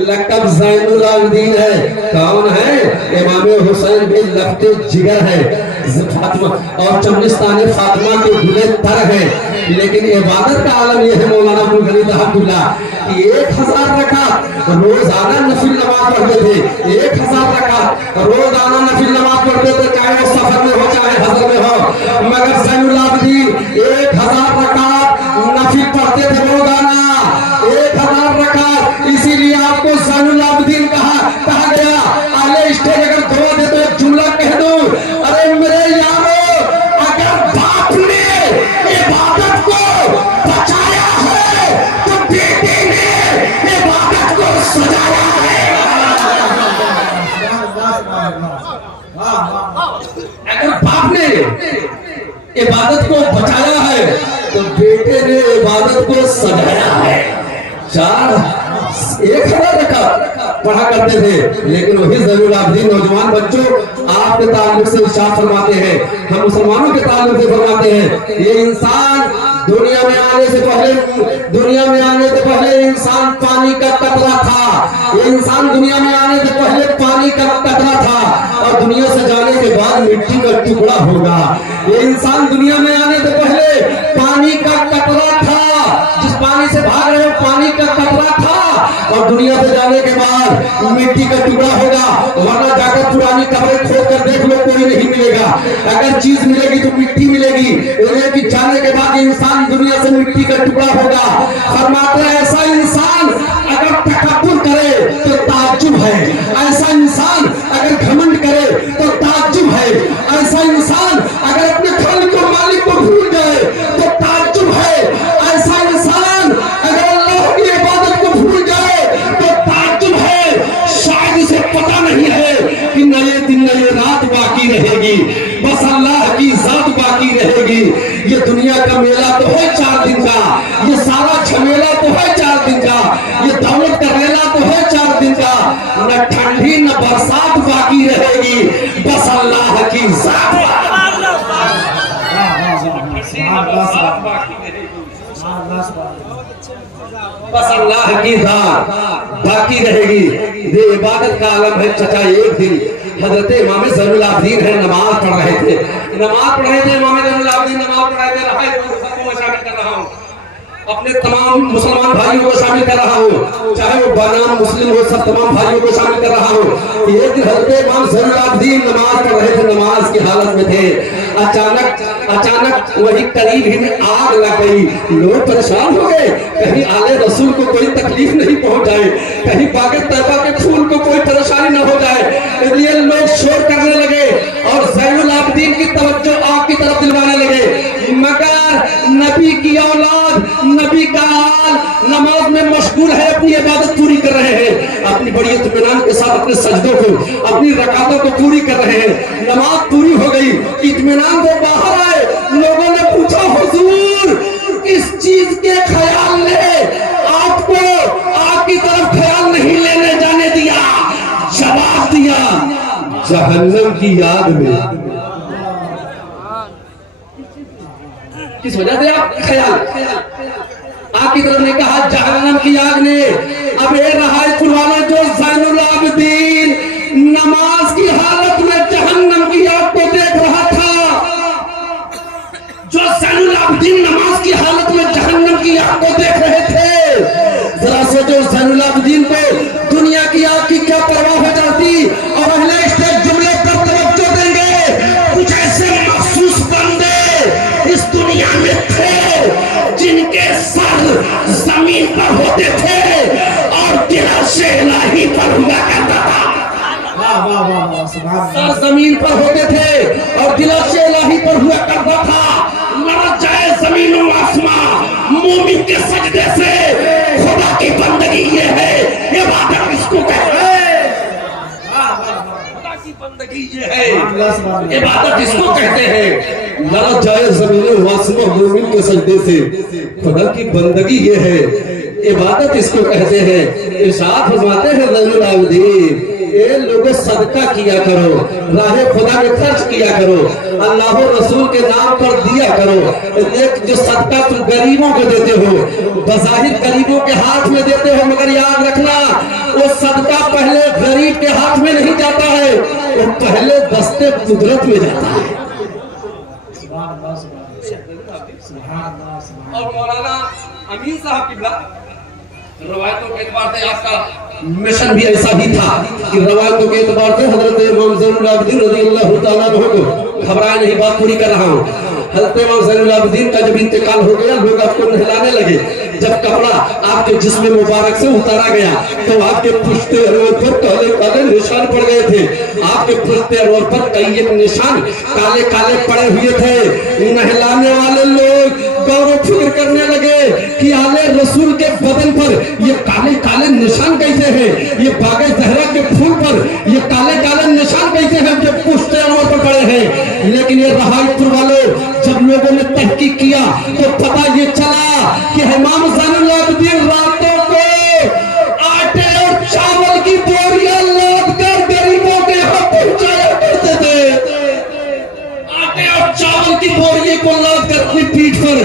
लकब ज़ैनुल आबिदीन है। कौन है? इमाम हुसैन भी लफ्ते जिगर है, फातिमा और चमनिस्तान फातिमा के गुले तर है। लेकिन इबादत का आलम यह है मौलाना अब्दुल गनी तहफ़्फ़ुल्लाह कि 1000 रकात रोजाना नफिल नमाज पढ़ते थे। 1000 रकात रोजाना नफिल नमाज पढ़ते थे, चाहे वो सफर में हो चाहे हजर में हो। मगर ज़ैनुल आबिदीन 1000 रकात नफिल पढ़ते थे रोजाना, 1000 रकात। इसीलिए आपको ज़ैनुल आबिदीन कहा गया। आले स्टेज अगर दुआ दे तो एक जुमला कह दो, अरे मेरे यारो, अगर बाप ने इबादत को बचाया है तो बेटे ने इबादत को सजाया है। अगर बाप ने इबादत को बचाया है तो बेटे ने इबादत को सजाया है। 1000 रकात पढ़ा करते थे। लेकिन वही ज़ैनुल आबिदीन नौजवान बच्चों आपके ताल्लुक से इरशाद फरमाते हैं, हम मुसलमानों के ताल्लुक से फरमाते हैं, ये इंसान दुनिया में आने से पहले इंसान पानी का कतरा था। ये इंसान दुनिया में आने से पहले पानी का कतरा था और दुनिया से जाने के बाद मिट्टी का टुकड़ा होगा। ये इंसान दुनिया में आने से पहले पानी का कतरा था, जिस पानी से भाग रहे हो पानी का कतरा था, और दुनिया से जाने के बाद मिट्टी का टुकड़ा होगा। वरना जाकर पुरानी कब्रें खोद कर देख लो, कोई नहीं मिलेगा। अगर चीज मिलेगी तो मिट्टी मिलेगी, लेकिन जाने के बाद इंसान दुनिया से मिट्टी का टुकड़ा होगा। फरमाते हैं ऐसा इंसान अगर तकब्बुर करे तो ताज्जुब है, ऐसा इंसान अगर घमंड करे तो ताज्जुब है, ऐसा इंसान अगर अपने खालिक को मालिक को भूल जाए तो ताज्जुब है, ऐसा इंसान अगर अल्लाह की इबादत को भूल जाए तो ताज्जुब है। शायद इसे पता नहीं है कि नए दिन नए रात बाकी रहेगी, बस अल्लाह की जात बाकी रहेगी। ये दुनिया का मेला तो है 4 दिन का, ये सारा झमेला तो है 4 दिन का, ये दौलत का मेला तो है 4 दिन का। न ठंडी न बरसात बाकी रहेगी, बस अल्लाह की जात बस अल्लाह की जात बाकी रहेगी। ये इबादत का आलम है। चचा एक दिन हजरत इमाम ज़ैनुल आबिदीन है, नमाज पढ़ रहे थे। इमाम ज़ैनुल आबिदीन नमाज पढ़ रहे थे। शामिल कर रहा हूँ, अपने तमाम मुसलमान भाइयों को शामिल कर रहा हूँ, चाहे वो बनाम मुस्लिम हो, सब तमाम भाइयों को शामिल कर रहा हूँ। एक दिन हजरत इमाम ज़ैनुल आबिदीन नमाज पढ़ रहे थे, नमाज की हालत में थे। अचानक वही करीब ही में आग लग गई। लोग परेशान हो गए, कहीं आले रसूल को कोई तकलीफ नहीं पहुंच जाए, कहीं बागे तैयबा के फूल को कोई परेशानी न हो जाए। इसलिए लोग शोर करने लगे और ज़ैनुल आबिदीन की तवज्जो आग की तरफ दिलवाने लगे। मगर नबी की औलाद, नबी का आल नमाज में मशगूल है, अपनी इबादत पूरी कर रहे हैं, अपनी बड़ी इत्मीनान के साथ अपने सजदों को, अपनी रकातों को पूरी कर रहे हैं। नमाज पूरी हो गई, इत्मीनान से बाहर आए। लोगों ने पूछा, हुजूर इस चीज के ख्याल ने आपको आपकी तरफ ख्याल नहीं लेने जाने दिया। जवाब दिया, जहन्नम की याद में। किस वजह से आप ख्याल आपकी तरफ ने कहा, जहन्नम की आग ने। अब ये रहा वाला जो ज़ैनुल आबिदीन नमाज की हालत में जहन्नम की आग को देख रहा था, जो ज़ैनुल आबिदीन नमाज की हालत में जहन्नम की आग को देख रहे थे। जरा सोचो, ज़ैनुल आबिदीन को दुनिया की आग की क्या परवाह हो जाती। और अगले स्टेज जुमले पर तवज्जो देंगे, कुछ ऐसे मखसूस बंदे इस दुनिया में थे जिनके सर जमीन पर होते थे और दिल से इलाही पर हुआ करता था। सर जमीन पर होते थे और दिल से इलाही पर हुआ करता था। लड़ जाए जमीन और आसमां मोमिन के सजदे से। खुदा की बंदगी ये है, इबादत किसको कहते हैं? खुदा की बंदगी ये है, इबादत किसको कहते हैं? लड़ जाए जमीन और आसमां मोमिन के सजदे से। खुदा की बंदगी ये है, इबादत इसको कहते हैं। इरशाद फरमाते हैं ज़ैनुल आबिदीन, ये लोगों सदका किया करो, राहे खुदा में खर्च किया करो, अल्लाह रसूल के नाम पर दिया करो। एक जो सदका तुम गरीबों को देते हो, बज़ाहिर गरीबों के हाथ में देते हो, मगर याद रखना वो सदका पहले गरीब के हाथ में नहीं जाता है, वो पहले दस्ते कुदरत में जाता है। और मौलाना अमीन साहब की रवायतों के एतबार से आपका मिशन भी ऐसा ही था कि रवायतों के एतबार से हजरत इमाम ज़ैनुल आबिदीन रज़ियल्लाहु तआला अन्हु को, घबराए नहीं, बात पूरी कर रहा हूँ। हजरत इमाम ज़ैनुल आबिदीन का जब इंतकाल हो गया, लोग आपको नहलाने लगे। जब कपड़ा आपके जिस्म मुबारक से उतारा गया तो आपके पुश्ते अनवर पर काले काले निशान पड़ गए थे। आपके पुश्ते अनवर पर कई एक निशान काले काले पड़े हुए थे। नहलाने वाले लोग गौरव फिक्र करने लगे कि आले रसूल के बदन पर ये काले काले निशान कैसे हैं, ये बागे ज़हरा के फूल पर ये काले काले निशान कैसे हैं जो पुश्ते अनवर पर पड़े हैं। लेकिन ये रहायतपुर वालों, जब लोगों ने तहकीक किया तो पता ये चला कि इमाम ज़ैनुल आबिदीन रातों को आटे और चावल की बोरियां लादकर गरीबों के यहाँ पहुंचाया करते थे। आटे और चावल की बोरियों को लादकर अपनी पीठ पर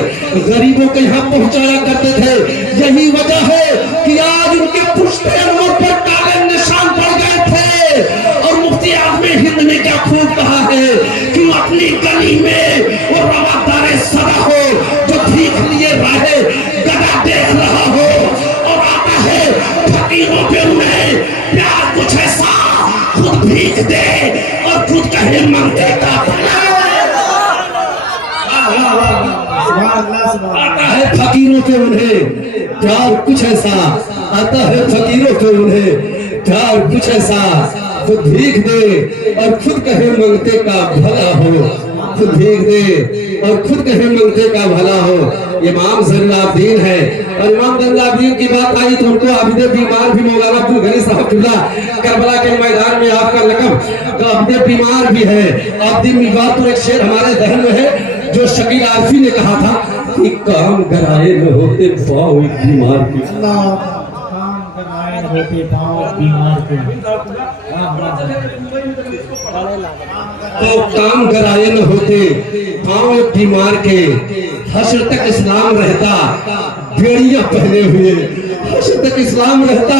गरीबों के यहाँ पहुंचाया करते थे। यही वजह है कि आज उनके पुश्ते अनवर पर काले निशान पड़ गए थे। और मुफ्ती आज़म हिंद ने क्या खूब कहा है कि अपनी गली में वो रवादार सदा हो जो भीख लिए रहे गधा देख रहा हो, और आता है फकीरों पे उन्हें प्यार कुछ ऐसा, खुद भीख दे और खुद कहे मांगते का आता है फकीरों पे उन्हें प्यार कुछ ऐसा, आता है फकीरों पे उन्हें प्यार कुछ ऐसा, खुद भीख दे और खुद कहे मंगते का भला हो, खुद भीख दे और खुद कहे मंगते का भला हो। इमाम ज़ैनुल आबिदीन है। और इमाम ज़ैनुल आबिदीन की बात आई तो उनको आबिदे बीमार भी मौलाना अब्दुल गनी साहब किबला करबला के मैदान में आपका लक़ब आबिदे बीमार भी है। आबिदे की बात तो एक शेर हमारे ज़हन में है जो शकील आरफी ने कहा था कि काम कराए न होते पाँव बीमार की, होते पाँव बीमार के, तो काम कराए न होते पाँव बीमार के, हश्र तक इस्लाम रहता बेड़ियां पहने हुए, हश्र तक इस्लाम रहता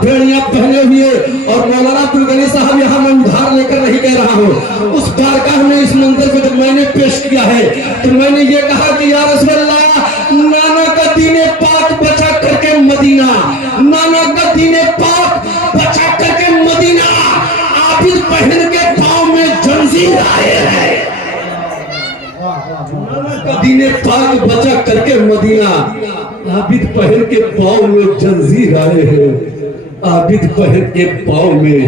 बेड़ियां पहने हुए। और मौलाना अब्दुल गनी साहब यहाँ मैं उधार लेकर नहीं कह रहा हूँ, उस बारगाह में इस मंजर को जब मैंने पेश किया है तो मैंने ये कहा कि या रसूलल्लाह, नाना का दीने पाक बचा करके मदीना, नाना का दीने पाक बचा करके मदीना, आबिद पहन के पाँव में जंजीर आए हैं। दीने पाक बचा करके मदीना, आबिद पहन के पाँव में जंजीर आए हैं, आबिद पहन के पाँव में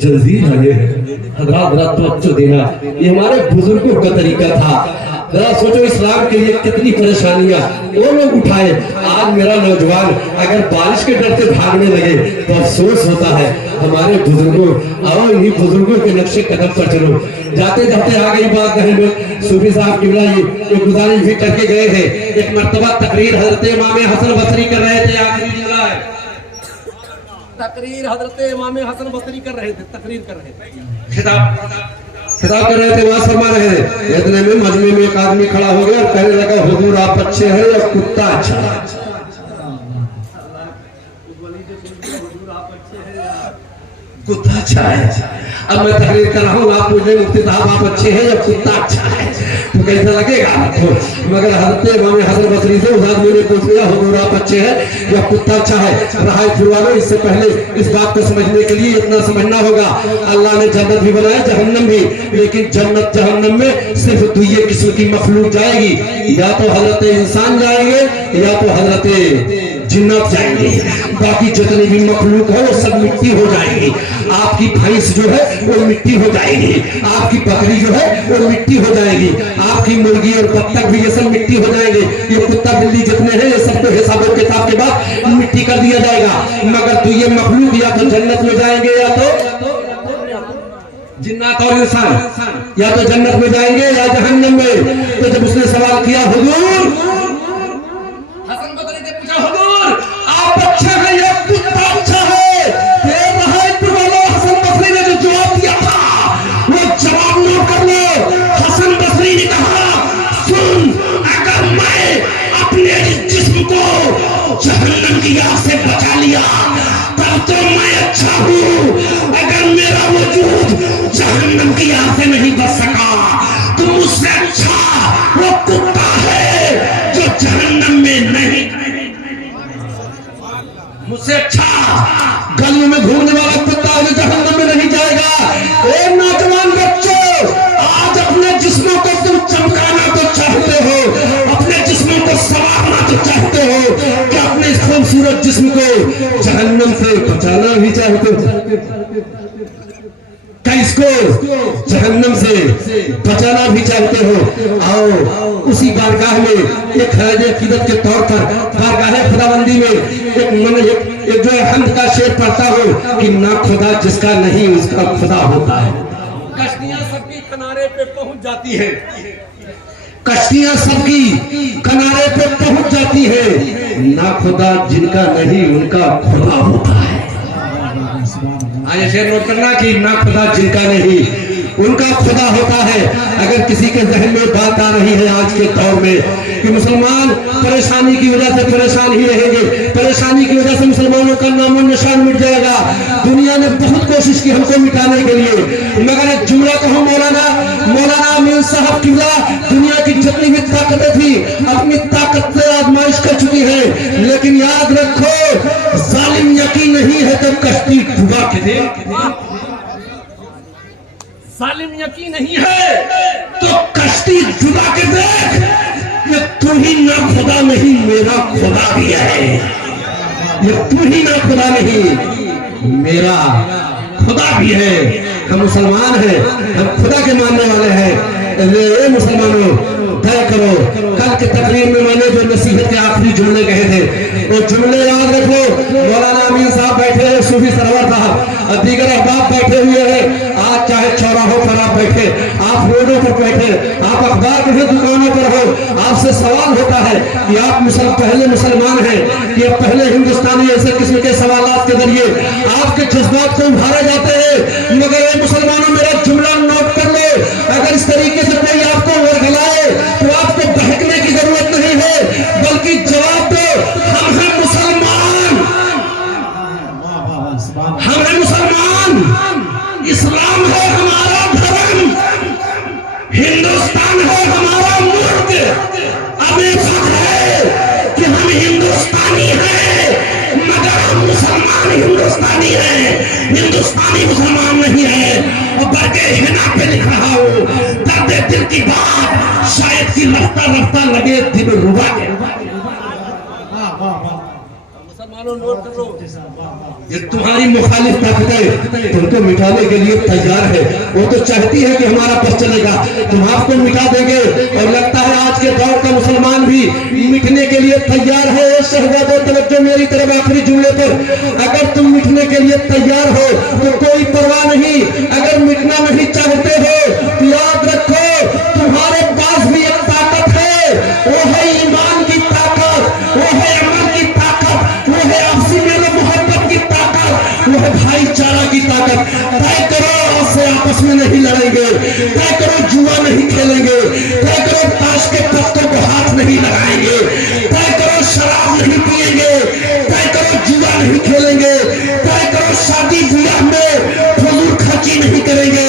जंजीर आए हैं। हज़रात तवज्जो देना, ये हमारे बुजुर्गों का तरीका था। जरा सोचो इस्लाम के लिए कितनी परेशानियां वो लोग उठाए। आज मेरा नौजवान अगर बारिश के डर से भागने लगे तो अफसोस होता है हमारे बुजुर्गों। और इन्हीं बुजुर्गों के नक्शे कदम पर चलो। जाते जाते आ गई बात में सूफी साहब किबला ये गुजारिश भी करके गए हैं। एक मर्तबा तकरीर हजरत इमाम हसन बसरी कर रहे थे, आखिरी जुमला है, तकरीर हजरत इमाम हसन बसरी कर रहे थे, तकरीर कर रहे थे, खिताब कर रहे थे, वहां फरमा रहे थे। इतने में मजमे में एक आदमी खड़ा हो गया और कहने लगा, हुजूर आप अच्छे हैं या कुत्ता अच्छा है? कुत्ता अच्छा है। अब मैं तकरीर कर रहा हूँ, आप पूछ रहे मुफ्ती साहब आप अच्छे हैं या कुत्ता अच्छा है, तो कैसा लगेगा आपको? मगर हजरत इमाम हसन बसरी से उस आदमी ने पूछ लिया, हुजूर आप अच्छे हैं या कुत्ता अच्छा है? रहायतपुर वालों, इससे पहले इस बात को समझने के लिए इतना समझना होगा, अल्लाह ने जन्नत भी बनाया, जहन्नम भी, लेकिन जन्नत जहन्नम में सिर्फ दो ये किस्म की मखलूक जाएगी, या तो हजरत इंसान जाएंगे या तो हजरत जिन्नत जाएंगे। बाकी जितनी भी मखलूक है वो सब मिट्टी हो जाएगी। आपकी भैंस जो है वो मिट्टी हो जाएगी, आपकी बकरी जो है वो मिट्टी हो जाएगी, आपकी मुर्गी और बत्तख भी ये सब मिट्टी हो जाएंगे। ये कुत्ता बिल्ली जितने हैं ये सबको हिसाब किताब के बाद मिट्टी कर दिया जाएगा। मगर तो ये मखलूक या तो जन्नत में जाएंगे या तो जिन्नात और इंसान, या तो जन्नत में जाएंगे या जहन्नम में। तो जब उसने सवाल किया, हुजूर, हसन बसरी ने पूछा, हुजूर आप अच्छा है या कुत्ता अच्छा है? की आग से बचा लिया तब तो मैं अच्छा हूं। अगर मेरा वजूद जहन्नम की आग से नहीं बच सका तो मुझसे अच्छा वो कुत्ता है जो जहन्नम में नहीं, मुझसे अच्छा गलियों में घूमने वाला कुत्ता है जो जहन्नम में नहीं जाएगा। ए नौजवान बच्चों, आज अपने जिस्मों को तुम चमकाना तो चाहते हो, अपने जिस्मों को संवारना तो चाहते हो, कि अपने इस खूबसूरत जिस्म को जहन्नम से बचाना भी चाहते हो, क्या इसको जहन्नम से बचाना भी चाहते हो। आओ उसी बारगाह में एक खराज अकीदत के तौर पर बारगाह खुदाबंदी में एक जो हम्द का शेर पढ़ता हो कि ना खुदा जिसका नहीं उसका खुदा होता है। कश्तियां सबकी किनारे पे पहुंच जाती है, कश्तियां सबकी किनारे पे पहुंच जाती है, ना खुदा जिनका नहीं उनका खुदा होता है। आज शेर नोट करना कि ना खुदा जिनका नहीं उनका खुदा होता है। अगर किसी के जहन में बात आ रही है आज के दौर में कि मुसलमान परेशानी की वजह से परेशान ही रहेंगे, परेशानी की वजह से मुसलमानों का नामो निशान मिट जाएगा, दुनिया ने बहुत कोशिश की हमको मिटाने के लिए, मगर एक जुमला कहूं मौलाना अमीन साहब किबला दुनिया की जितनी भी ताकतें थी अपनी ताकत से आजमाइश कर चुकी है, लेकिन याद रखो जालिम यकीन नहीं है तो कश्ती डुबा के दे। जालिम यकीन नहीं है तो कश्ती डुबा के देख, ये तू ही ना खुदा नहीं मेरा खुदा भी है, ये तू ही ना खुदा नहीं मेरा खुदा भी है। हम मुसलमान हैं, हम खुदा के मानने वाले हैं। ये मुसलमानों तय करो, कल के तकरीर में मैंने जो नसीहत के आखिरी जुमले कहे थे वो जुमले याद रखो। मौलाना अमीन साहब बैठे हैं, सूफी सरवर साहब और दीगर अहबाब बैठे हुए हैं। आज चाहे चौराहों पर आप बैठे, आप रोडों पर बैठे, आप अखबार के दुकानों पर हो, आपसे सवाल होता है कि आप पहले मुसलमान हैं कि पहले हिंदुस्तानी, ऐसे किस्म के सवालात के जरिए आपके जज्बात को उभारे जाते हैं। मगर ये मुसलमानों मेरा जुमला नोट कर लो, अगर इस तरीके से कोई आपको वर्गलाए तो आपको बहकने की जरूरत नहीं है, बल्कि जवाब दो हम हैं मुसलमान, हम हैं मुसलमान, इस्लाम है हमारा धर्म, हिंदुस्तान है हमारा मुल्क। हमें फख्र है कि हम हिंदुस्तानी हैं, मगर हम मुसलमान हिंदुस्तानी हैं, हिंदुस्तानी मुसलमान नहीं है। और बल्कि हिना पे लिख रहा हूं, दर्द दिल की बात शायद कि रफ्ता रफ्ता लगे दिल रुबा के। मुसलमानों नोट कर लो, ये तुम्हारी मुखालिफ ताकतें तुमको मिटाने के लिए तैयार है। वो तो चाहती है कि हमारा पक्ष चलेगा, तुम आपको मिटा देंगे। और लगता है आज के दौर का मुसलमान भी मिटने के लिए तैयार है। शहजादो तवज्जो मेरी तरफ आखिरी जुमले पर, अगर तुम मिटने के लिए तैयार हो तो कोई परवाह नहीं, अगर मिटना नहीं चाहते हो तो याद रखो तुम्हारे पास भी एक ताकत है, वो है ईमान की ताकत, वो है अमल की ताकत, वो है आपसी मेरे मोहब्बत की ताकत, वो है भाईचारा की ताकत। तय करो आपसे आपस में नहीं लड़ेंगे, तय करो जुआ नहीं खेलेंगे, तय करो ताश के पत्तों को हाथ नहीं लगाएंगे, तय करो शराब नहीं पिएंगे, तय करो जुआ नहीं खेलेंगे, तय करो शादी ब्याह में फजूल खर्ची नहीं करेंगे,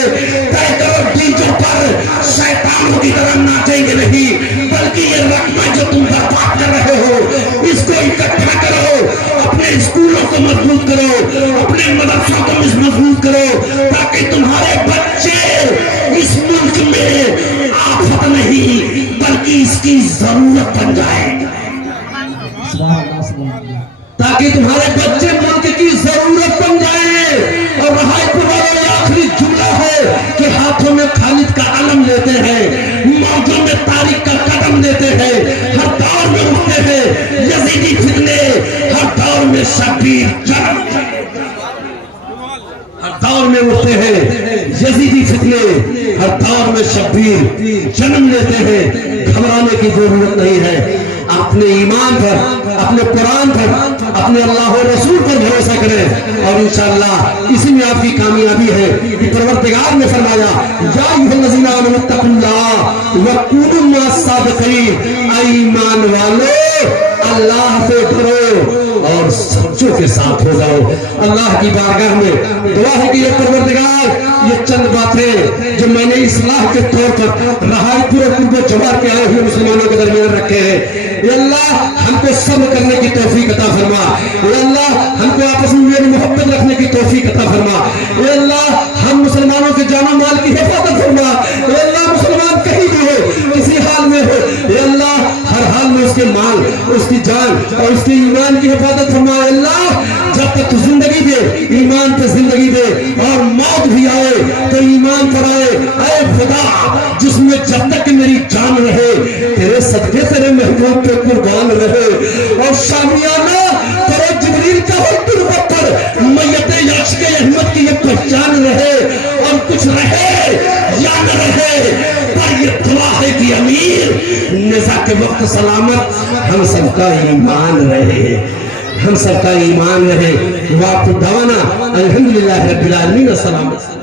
तय करो डीजों पर शैतानों की तरह नाचेंगे नहीं, बल्कि ये रकमा जो तुम बर्बाद कर रहे हो इसको इकट्ठा करो, अपने स्कूलों को मजबूत करो, अपने मदरसों को मजबूत करो, ताकि तुम्हारे बच्चे इस मुल्क में आफत नहीं बल्कि इसकी जरूरत बन जाए, ताकि तुम्हारे बच्चे मुल्क की जरूरत बन जाए। और रहा आखिरी जुमला है कि हाथों में खालिद का अलम लेते हैं, मौजों में तारीख का कदम देते हैं, हर दौर में उठते हैं यजीदी फितने, हर दौर में शबीर जन्म, हर दौर में उठते हैं यजीदी फितने, हर दौर में शबीर जन्म लेते हैं। घबराने की जरूरत नहीं है, अपने ईमान पर, अपने कुरान पर, अपने अल्लाह और रसूल पर भरोसा करें और इंशाअल्लाह इसी में आपकी कामयाबी है। कि परवरदिगार ने फरमाया या अय्युहल्लज़ीना आमनुत्तकुल्लाह व कूनू मअस-सादिक़ीन, ईमान वालों अल्लाह से डरो और सच्चों के साथ हो जाओ। अल्लाह की बारगाह में दुआ है कि ये परवरदिगार, ये चंद बातें जो मैंने इस्लाह के तौर पर रहायपुर और पूर्व जवार के आए हुए मुसलमानों के दरमियान रखे हैं, ये अल्लाह हमको सब्र करने की तौफीक अता फरमा। ये अल्लाह हमको आपस में मेरी मोहब्बत रखने की तौफीक अता फरमा। ये अल्लाह हम मुसलमानों के जानो माल की हिफाजत फरमा। ये अल्लाह मुसलमान कहीं भी हो, किसी हाल में हो, ये अल्लाह हर हाल में उसके माल, उसकी जान और उसके ईमान की हिफाजत फरमा। अल्लाह जब तक तू जिंदगी दे, ईमान पे जिंदगी दे, और मौत भी आए तो ईमान पर आए। ऐ खुदा, जिसमें जब तक मेरी जान रहे तेरे सदके तेरे महबूब पे कुर्बान रहे, और शामियाना तेरे जिब्रील का हो तुरबत पर मैयत याश के अहमद की ये पहचान रहे, और कुछ रहे या न रहे, पर ये दुआ है कि अमीर निज़ा के वक्त सलामत हम सबका ईमान रहे, हम सबका ईमान रहे। वाक़ दवाना अल्हम्दुलिल्लाह रब्बिल आलमीन। सलामत।